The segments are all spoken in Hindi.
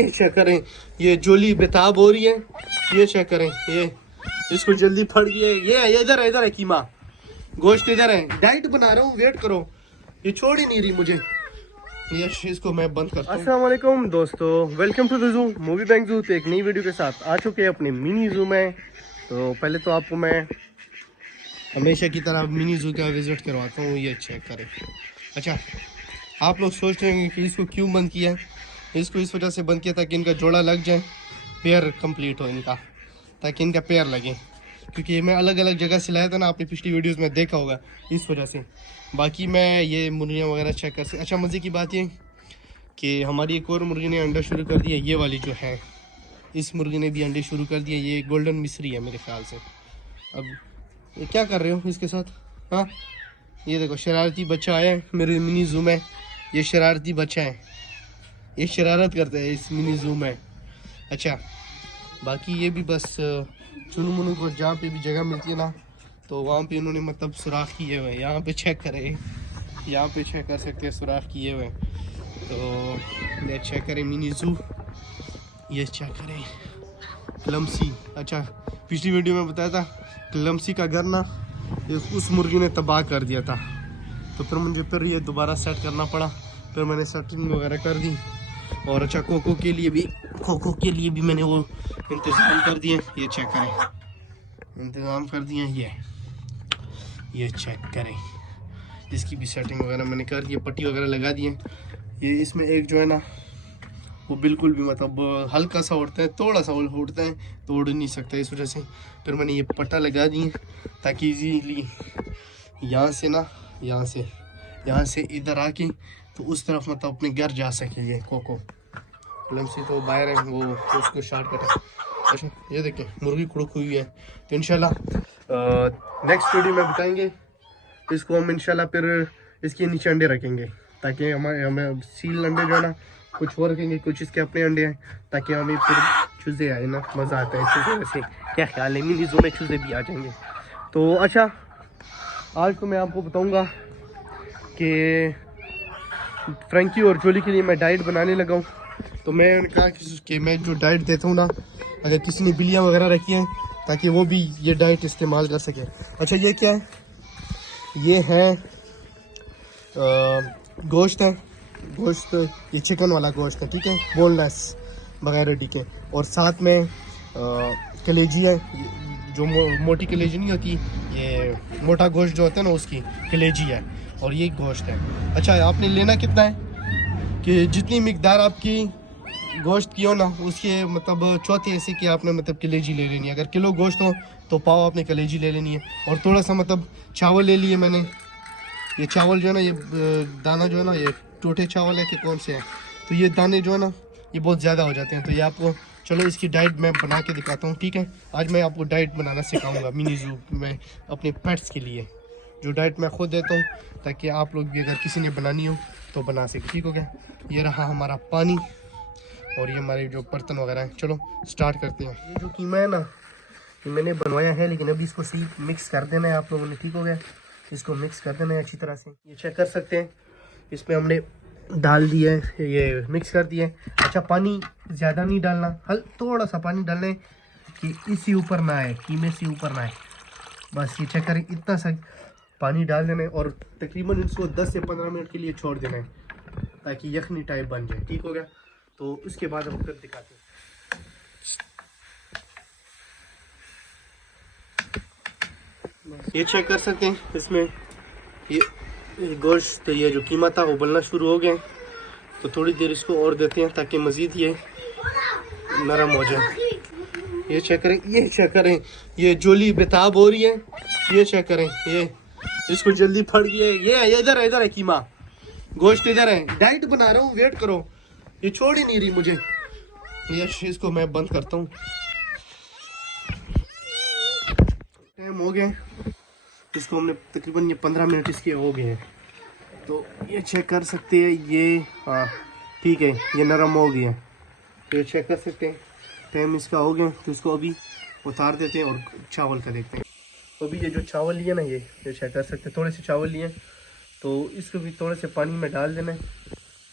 ये चेक करें, ये जोली बेताब हो रही है। ये चेक करें, ये इसको जल्दी फट गई है। ये इधर है कीमा, गोश्त इधर है। डाइट बना रहा हूँ, वेट करो। ये छोड़ ही नहीं रही मुझे। ये इसको मैं बंद करता हूँ। अस्सलाम वालेकुम दोस्तों, welcome to the zoo movie bank zoo. तो एक नई वीडियो के साथ आ चुके हैं अपने मिनी जू में। तो पहले तो आपको मैं हमेशा की तरह मिनी जू का विजिट करवाता हूँ। ये चेक करें। अच्छा, आप लोग सोच रहे हैं कि इसको क्यों बंद किया है। इसको इस वजह से बंद किया ताकि इनका जोड़ा लग जाए, पेयर कंप्लीट हो इनका, ताकि इनका पेयर लगे। क्योंकि मैं अलग अलग जगह से लाया था ना, आपने पिछली वीडियोस में देखा होगा, इस वजह से। बाकी मैं ये मुर्गियाँ वगैरह चेक कर सकते। अच्छा, मज़े की बात ये कि हमारी एक और मुर्गी ने अंडा शुरू कर दिया। ये वाली जो है, इस मुर्गी ने भी अंडे शुरू कर दिए। ये गोल्डन मिस्री है मेरे ख्याल से। अब ये क्या कर रहे हो इसके साथ? हाँ, ये देखो शरारती बच्चा आया है मेरे मिनी जू में। ये शरारती बच्चा है, ये शरारत करते हैं इस मिनी जू में। अच्छा, बाकी ये भी बस चुनू मुनू को जहाँ पे भी जगह मिलती है ना, तो वहाँ पे इन्होंने मतलब सुराख किए हुए हैं। यहाँ पे चेक करें, यहाँ पे चेक कर सकते हैं, सुराख किए हुए हैं। तो ये चेक करें मिनी जू, ये चेक करें क्लमसी। अच्छा, पिछली वीडियो में बताया था क्लमसी का घर ना उस मुर्गी ने तबाह कर दिया था, तो फिर मुझे ये दोबारा सेट करना पड़ा। फिर मैंने सेटिंग वगैरह कर दी। और अच्छा, कोको के लिए भी मैंने वो इंतज़ाम कर दिए। ये चेक करें, इंतज़ाम कर दिए। ये चेक करें, इसकी भी सेटिंग वगैरह मैंने कर दी, पट्टी वगैरह लगा दी है। ये इसमें एक जो है ना, वो बिल्कुल भी मतलब हल्का सा उड़ता है, थोड़ा सा उड़ता है तो उड़ नहीं सकता। इस वजह से फिर मैंने ये पट्टा लगा दी है, ताकि इजीली यहाँ से इधर आके तो उस तरफ मतलब अपने घर जा सके। ये कोको लमसी तो बाहर है, वो उसको शॉर्टकट है। अच्छा, ये देखिए मुर्गी कुड़क हुई है। तो इंशाल्लाह नेक्स्ट वीडियो में बताएंगे इसको हम। इंशाल्लाह फिर इसके नीचे अंडे रखेंगे, ताकि हमें सील अंडे जो है ना कुछ और रखेंगे, कुछ इसके अपने अंडे हैं, ताकि हमें फिर चूज़े आए ना, मज़ा आता है इससे। वैसे क्या ख्याल है, मिनी जू में चूज़े भी आ जाएंगे। तो अच्छा, आज तो मैं आपको बताऊँगा कि फ्रैंकी और जोली के लिए मैं डाइट बनाने लगा हूँ। तो मैंने कहा कि मैं जो डाइट देता हूँ ना, अगर किसी ने बिल्लियाँ वगैरह रखी हैं, ताकि वो भी ये डाइट इस्तेमाल कर सके। अच्छा, ये क्या है? ये है गोश्त है, गोश्त ये चिकन वाला गोश्त है, ठीक है, बोनलेस बगैर हड्डी के। और साथ में कलेजी है, जो मोटी कलेजी नहीं होती, ये मोटा गोश्त जो होता है ना, उसकी कलेजी है। और ये गोश्त है। अच्छा, आपने लेना कितना है कि जितनी मिकदार आपकी गोश्त की हो ना, उसके मतलब चौथे ऐसे कि आपने मतलब कलेजी ले लेनी है। अगर किलो गोश्त हो तो पाव आपने कलेजी ले लेनी है। और थोड़ा सा मतलब चावल ले लिए मैंने। ये चावल जो है ना, ये दाना जो है ना, ये टूटे चावल है कि कौन से है, तो ये दाने जो है ना, ये बहुत ज़्यादा हो जाते हैं। तो ये आपको, चलो इसकी डाइट मैं बना के दिखाता हूँ, ठीक है। आज मैं आपको डाइट बनाना सिखाऊंगा मिनी जू में अपने पेट्स के लिए, जो डाइट मैं खुद देता हूँ, ताकि आप लोग भी अगर किसी ने बनानी हो तो बना सके, ठीक हो गया। ये रहा हमारा पानी और ये हमारे जो बर्तन वगैरह हैं। चलो स्टार्ट करते हैं। ये जो कीमा है ना, ये मैंने बनवाया है, लेकिन अभी इसको सही मिक्स कर देना है आप लोगों ने, ठीक हो गया। इसको मिक्स कर देना है अच्छी तरह से। ये चेक कर सकते हैं, इसमें हमने डाल दिया है, ये मिक्स कर दिया है। अच्छा, पानी ज़्यादा नहीं डालना, थोड़ा सा पानी डालना है कि इससे ऊपर ना आए, कीमे से ऊपर ना आए, बस। ये चेक करें, इतना सा पानी डाल देना है और तकरीबन इसको 10 से 15 मिनट के लिए छोड़ देना है, ताकि यखनी टाइप बन जाए, ठीक हो गया। तो उसके बाद हम फिर दिखाते हैं। ये चेक कर सकते हैं, इसमें ये गोश्त, ये जो कीमा था वो बनना शुरू हो गया। तो थोड़ी देर इसको और देते हैं, ताकि मज़ीद ये नरम हो जाए। ये चेक करें, ये जोली बेताब हो रही है। ये चेक करें, ये इसको जल्दी फट गई है। ये इधर है कीमा, गोश्त इधर है। डाइट बना रहा हूँ, वेट करो। ये छोड़ ही नहीं रही मुझे। ये इसको मैं बंद करता हूँ। टाइम हो गया, इसको हमने तकरीबन ये 15 मिनट इसके हो गए हैं। तो ये चेक कर सकते हैं, ये हाँ ठीक है, ये नरम हो गया। तो ये चेक कर सकते हैं, टाइम इसका हो गया। तो इसको अभी उतार देते हैं और चावल का देखते हैं। तो अभी ये जो चावल लिए ना, ये चेक कर सकते हैं, थोड़े से चावल लिए। तो इसको भी थोड़े से पानी में डाल देना है,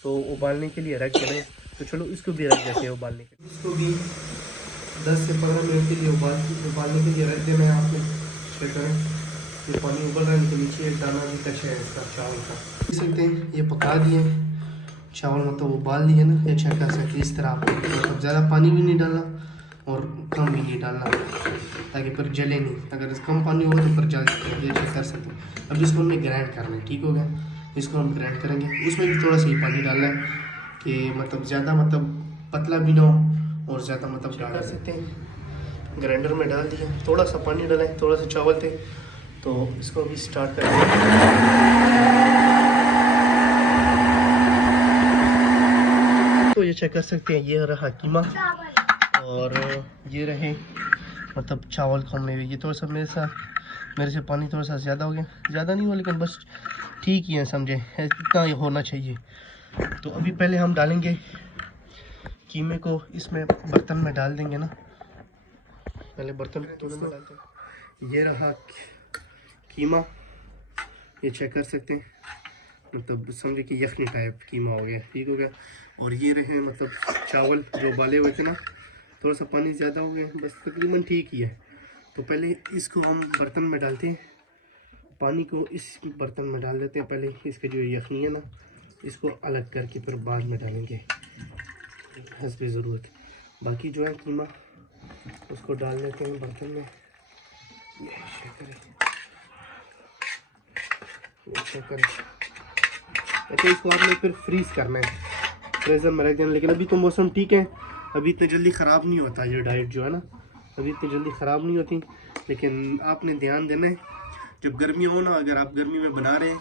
तो उबालने के लिए रख देना है। तो चलो इसको भी रख देते हैं उबालने के लिए। इसको भी 10 से 15 मिनट के लिए उबालने के लिए रख देना है आपने। चेक करें ये पानी उबल रहा है, तो नीचे एक दाना भी कच्चा है इसका चावल का। देख सकते हैं ये पका दिए चावल, मतलब उबाल दिए ना, ये चेक कर सकते हैं। इस तरह आपको मतलब ज़्यादा पानी भी नहीं डालना और कम भी नहीं डालना, ताकि फिर जले नहीं। अगर कम पानी होगा तो फिर जल जाता है, ये चेक कर सकते हैं। अब इसको हमने ग्राइंड करना है, ठीक हो गया। इसको हम ग्राइंड करेंगे, उसमें भी थोड़ा सा ही पानी डालना है कि मतलब ज़्यादा मतलब पतला भी ना हो और ज़्यादा मतलब गाढ़ा। कर सकते हैं ग्राइंडर में डाल दिया, थोड़ा सा पानी डाला है, थोड़ा सा चावल थे, तो इसको अभी स्टार्ट करेंगे। तो ये चेक कर सकते हैं, ये रहा कीमा और ये रहे मतलब चावल को हमने। ये थोड़ा सा मेरे से पानी थोड़ा सा ज़्यादा हो गया, ज़्यादा नहीं हुआ लेकिन बस ठीक ही है, समझे, इतना ही होना चाहिए। तो अभी पहले हम डालेंगे कीमे को, इसमें बर्तन में डाल देंगे ना, पहले बर्तन में डालते हैं। ये रहा कीमा, ये चेक कर सकते हैं, मतलब समझे कि यखनी टाइप कीमा हो गया, ठीक हो गया। और ये रहे मतलब चावल जो उबाले हुए थे ना, थोड़ा सा पानी ज़्यादा हो गया, बस तकरीबन ठीक ही है। तो पहले इसको हम बर्तन में डालते हैं, पानी को इस बर्तन में डाल देते हैं पहले। इसके जो यखनी है ना, इसको अलग करके फिर बाद में डालेंगे हस्बे ज़रूरत। बाकी जो है कीमा उसको डाल देते हैं बर्तन में। ये चेक करें। अच्छा, इसको आपने फिर फ्रीज़ करना है, फ्रीज़र में रख देना। लेकिन अभी तो मौसम ठीक है, अभी इतनी जल्दी ख़राब नहीं होता ये डाइट जो है ना, अभी इतनी जल्दी ख़राब नहीं होती। लेकिन आपने ध्यान देना है जब गर्मी हो ना, अगर आप गर्मी में बना रहे हैं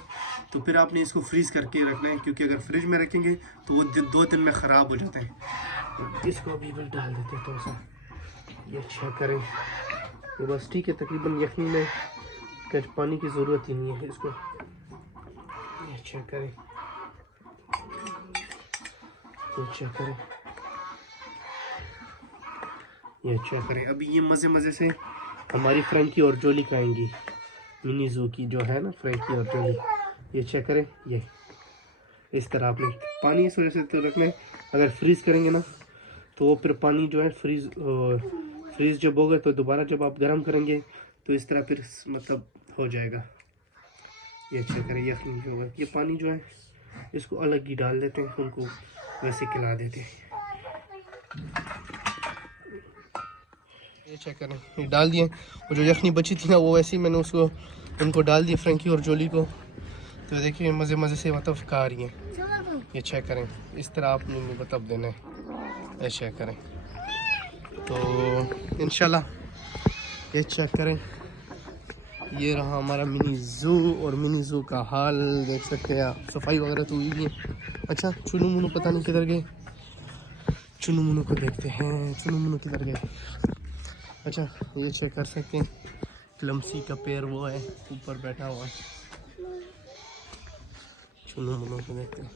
तो फिर आपने इसको फ्रीज़ करके रखना है, क्योंकि अगर फ्रिज में रखेंगे तो वो 2 दिन में ख़राब हो जाते हैं। तो इसको अभी बस डाल देते हैं थोड़ा सा, ये अच्छा करें। ये बस ठीक है, तकरीबन यखनी में कुछ पानी की ज़रूरत ही नहीं है। इसको ये अच्छा करें, ये अच्छा करें, ये अच्छा करें। अभी ये मज़े से हमारी फ्रैंकी और जोली खाएंगी, मिनी ज़ू की जो है ना फ्रैंकी और जोली। ये चेक करें, ये इस तरह आपने पानी इस वजह से तो रखना है। अगर फ्रीज़ करेंगे ना तो वो फिर पानी जो है फ्रीज़ जब होगा तो दोबारा जब आप गर्म करेंगे तो इस तरह फिर मतलब हो जाएगा। ये चेक करें, यखनी जो होगा, ये पानी जो है इसको अलग ही डाल देते हैं, उनको वैसे खिला देते हैं। ये चेक करें, ये डाल दिए। और जो यखनी बची थी ना, वो वैसे ही मैंने उनको डाल दिया फ्रैंकी और जोली को। तो देखिए मज़े से मतलब खा रही हैं। ये चेक करें, इस तरह आपने बता देना है, ये चेक करें। तो इंशाल्लाह ये चेक करें, ये रहा हमारा मिनी ज़ू। और मिनी ज़ू का हाल देख सकते हैं आप, सफाई वगैरह तो हुई है। अच्छा, चुनू मुनू पता नहीं किधर गए, चुनू मुनू को देखते हैं, चुनू मुनू किधर गए। अच्छा, ये चेक कर सकते हैं, क्लमसी का पैर वो है ऊपर बैठा हुआ है, चुनू मुनू को देखते हैं।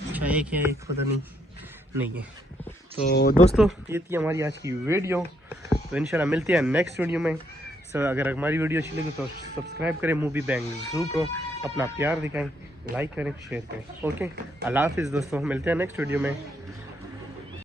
अच्छा, एक है, एक पता नहीं है। तो दोस्तों, ये थी हमारी आज की वीडियो। तो इंशाल्लाह मिलते हैं नेक्स्ट वीडियो में। अगर हमारी वीडियो अच्छी लगे तो सब्सक्राइब करें मूवी बैंग ज़ू को, अपना प्यार दिखाएं, लाइक करें, शेयर करें। ओके, अल्लाह हाफिज़ दोस्तों, मिलते हैं नेक्स्ट वीडियो में।